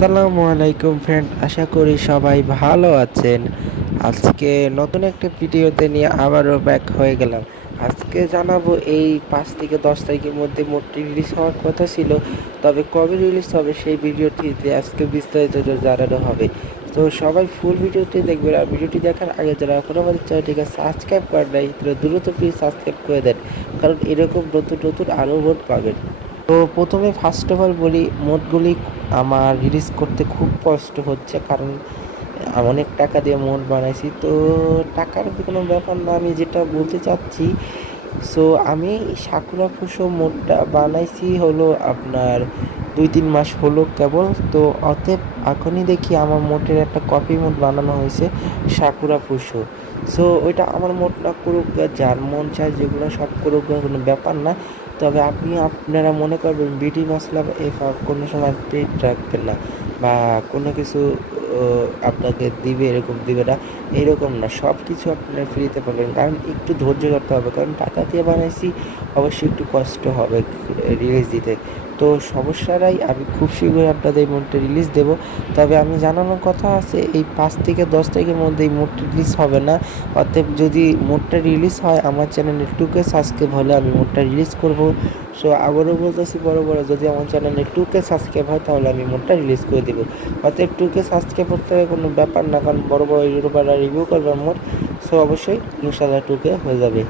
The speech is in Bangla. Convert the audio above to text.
আসসালামু আলাইকুম ফ্রেন্ড, আশা করি সবাই ভালো আছেন। আজকে নতুন একটা ভিডিওতে নিয়ে আবারও ব্যাক হয়ে গেলাম। আজকে জানাবো এই 5 থেকে 10 তারিখের মধ্যে মোটটি রিলিজ হওয়ার কথা ছিল, তবে কবে রিলিজ হবে সেই ভিডিওটিতে আজকে বিস্তারিত জানানো হবে। তো সবাই ফুল ভিডিওটি দেখবেন, আর ভিডিওটি দেখার আগে যারা এখনও আমাদের চ্যানেলটিকে সাবস্ক্রাইব করেন নাই তারা দ্রুত প্লিজ সাবস্ক্রাইব করে দেন, কারণ এরকম নতুন নতুন আরও মোড পাবেন। তো প্রথমে ফার্স্ট অফ অল বলি, মোডগুলি আমার রিলিজ করতে খুব কষ্ট হচ্ছে, কারণ অনেক টাকা দিয়ে মোড বানাইছি। তো টাকার কোনো ব্যাপার না, আমি যেটা বলতে চাচ্ছি, সো আমি সাকুরা ফুসো মোডটা বানাইছি হলো আপনার 2-3 মাস হলো কেবল। তো অতএব এখনই দেখি আমার মোটের একটা কপি মোড বানানো হয়েছে সাকুরা ফুসো। সো ওইটা আমার মোড না করুক, যার মন চায় যেগুলো সব করুক, কোনো ব্যাপার না। তবে আপনারা মনে করবেন বিডি মাসলা কোনো সময় পেট রাখবেন না, বা কোনো কিছু আপনাকে দিবে এরকম দিবে না, এরকম না। সব কিছু আপনারা ফ্রিতে পাবেন, কারণ একটু ধৈর্য ধরতে হবে, কারণ টাকা দিয়ে বানাইছি, অবশ্যই একটু কষ্ট হবে রিলিজ দিতে। তো সমস্যা নাই, আমি খুব শীঘ্রই আপনাদের এই মোডটা রিলিজ দেবো। তবে আমি জানানোর কথা আছে, এই 5 থেকে 10 তারিখের মধ্যে এই মোডটা রিলিজ হবে না। অতএব যদি মোডটা রিলিজ হয়, আমার চ্যানেলে 2K সাবস্ক্রাইব হলে আমি মোডটা রিলিজ করব। সো আবারও বলতেছি, বড় যদি আমার চ্যানেলে 2K সাবস্ক্রাইব হয় তাহলে আমি মোডটা রিলিজ করে দেবো। অতএব 2K সাবস্ক্রাইব করতে হবে কোনো ব্যাপার না, কারণ বড় ইউটিউবাররা রিভিউ করবে মোড। সো অবশ্যই ইনশাআল্লাহ 2K হয়ে যাবে।